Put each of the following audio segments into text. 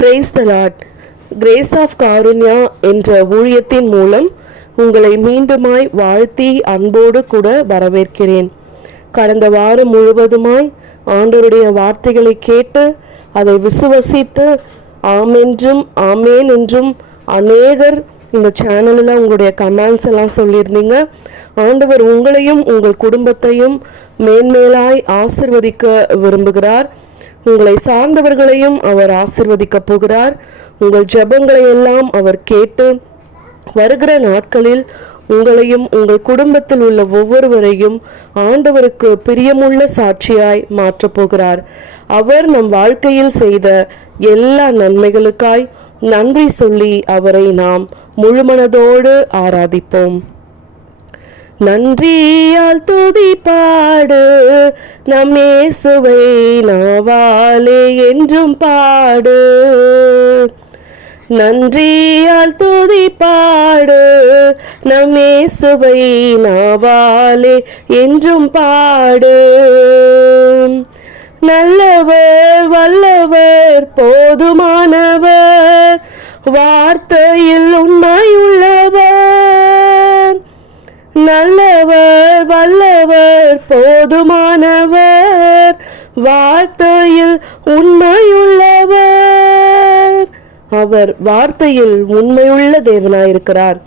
Price the Lord. Grace of Karunya என்ற ஊழியத்தின் மூலம் உங்களை மீண்டுமாய் வாழ்த்தி அன்போடு கூட வரவேற்கிறேன். கடந்த வாரம் முழுவதுமாய் ஆண்டவருடைய வார்த்தைகளை கேட்டு அதை விசுவசித்து ஆமென்றும் ஆமேன் என்றும் அநேகர் இந்த சேனலில் உங்களுடைய கமெண்ட்ஸ் எல்லாம் சொல்லியிருந்தீங்க. ஆண்டவர் உங்களையும் உங்கள் குடும்பத்தையும் மேன்மேலாய் ஆசிர்வதிக்க விரும்புகிறார். உங்களை சார்ந்தவர்களையும் அவர் ஆசிர்வதிக்க போகிறார். உங்கள் ஜெபங்களை எல்லாம் அவர் கேட்டு வருகிற நாட்களில் உங்களையும் உங்கள் குடும்பத்தில் உள்ள ஒவ்வொருவரையும் ஆண்டவருக்கு பிரியமுள்ள சாட்சியாய் மாற்றப் போகிறார். அவர் நம் வாழ்க்கையில் செய்த எல்லா நன்மைகளுக்காய் நன்றி சொல்லி அவரை நாம் முழுமனதோடு ஆராதிப்போம். நன்றியால் துதி பாடு நம் இயேசுவை நாவாலே என்றும் பாடு. நன்றியால் துதி பாடு நம் இயேசுவை நாவாலே என்றும் பாடு. நல்லவர் வல்லவர் போதுமானவர் வார்த்தையில் உண்மையுள்ளவர். நல்லவர் வல்லவர் போதுமானவர் வார்த்தையில் உண்மையுள்ளவர். அவர் வார்த்தையில் உண்மையுள்ள தேவனாயிருக்கிறார்.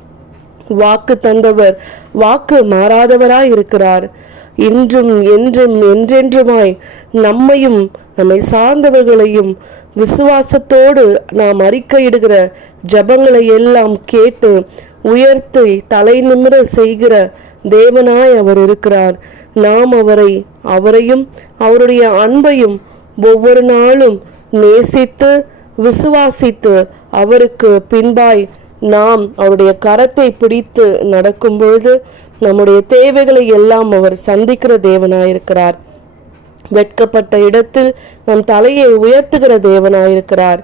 வாக்கு தந்தவர் வாக்கு மாறாதவராயிருக்கிறார். இன்றும் என்றும் என்றென்றுமாய் நம்மையும் நம்மை சார்ந்தவர்களையும் விசுவாசத்தோடு நாம் அறிக்கையிடுகிற ஜபங்களை எல்லாம் கேட்டு உயர்த்தி தலை நிமிர செய்கிற தேவனாய் அவர் இருக்கிறார். நாம் அவரையும் அவருடைய அன்பையும் ஒவ்வொரு நாளும் நேசித்து விசுவாசித்து அவருக்கு பின்பாய் நாம் அவருடைய கரத்தை பிடித்து நடக்கும் பொழுது நம்முடைய தேவைகளை எல்லாம் அவர் சந்திக்கிற தேவனாயிருக்கிறார். வெட்கப்பட்ட இடத்தில் நம் தலையை உயர்த்துகிற தேவனாயிருக்கிறார்.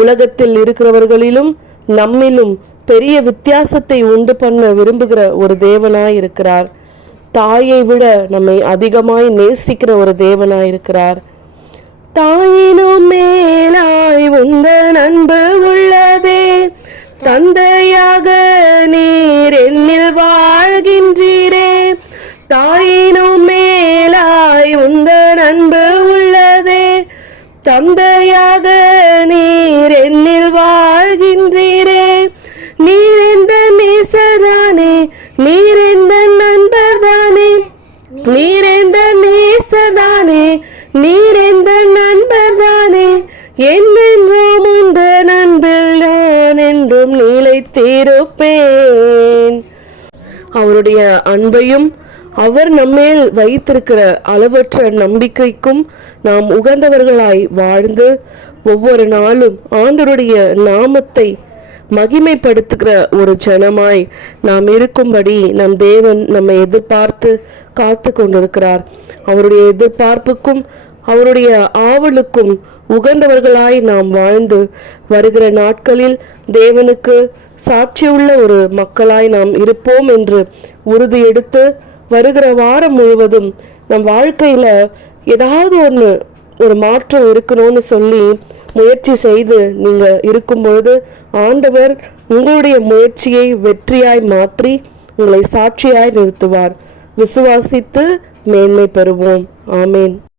உலகத்தில் இருக்கிறவர்களிலும் நம்மிலும் பெரிய வித்தியாசத்தை உண்டு பண்ண விரும்புகிற ஒரு தேவனாயிருக்கிறார். தாயை விட நம்மை அதிகமாய் நேசிக்கிற ஒரு தேவனாயிருக்கிறார். தாயினும் மேலாய் உந்தன் அன்பு உள்ளதே, தந்தையாக நீர் என்னில் வாழ்கின்றீரே. தாயினும் மேலாய் உந்தன் அன்பு உள்ளதே, தந்தையாக நீர் என்னில் வாழ்கின்றீரே. நீர் எந்த நேசர்தானே, நீர் எந்த நண்பர்தானே, நீர் எந்த நேசர்தானே, நீர் எந்த நண்பர்தானே. என்றென்றும் உந்த நண்பில் நான் என்றும் நிலைத்திருப்பேன். அவருடைய அன்பையும் அவர் நம்மேல் வைத்திருக்கிற அளவற்ற நம்பிக்கைக்கும் நாம் உகந்தவர்களாய் வாழ்ந்து ஒவ்வொரு நாளும் ஆண்டவருடைய நாமத்தை மகிமைப்படுத்துகிற ஒரு ஜனமாய் நாம் இருக்கும்படி நம் தேவன் நம்மை எதிர்பார்த்து காத்து கொண்டிருக்கிறார். அவருடைய எதிர்பார்ப்புக்கும் அவருடைய ஆவலுக்கும் உகந்தவர்களாய் நாம் வாழ்ந்து வருகிற நாட்களில் தேவனுக்கு சாட்சியுள்ள ஒரு மக்களாய் நாம் இருப்போம் என்று உறுதி எடுத்து வருகிற வாரம் முழுவதும் நம் வாழ்க்கையில ஏதாவது ஒரு மாற்றம் இருக்கணும்னு சொல்லி முயற்சி செய்து நீங்க இருக்கும் பொழுது ஆண்டவர் உங்களுடைய முயற்சியை வெற்றியாய் மாற்றி உங்களை சாட்சியாய் நிறுத்துவார். விசுவாசித்து மேன்மை பெறுவோம். ஆமேன்.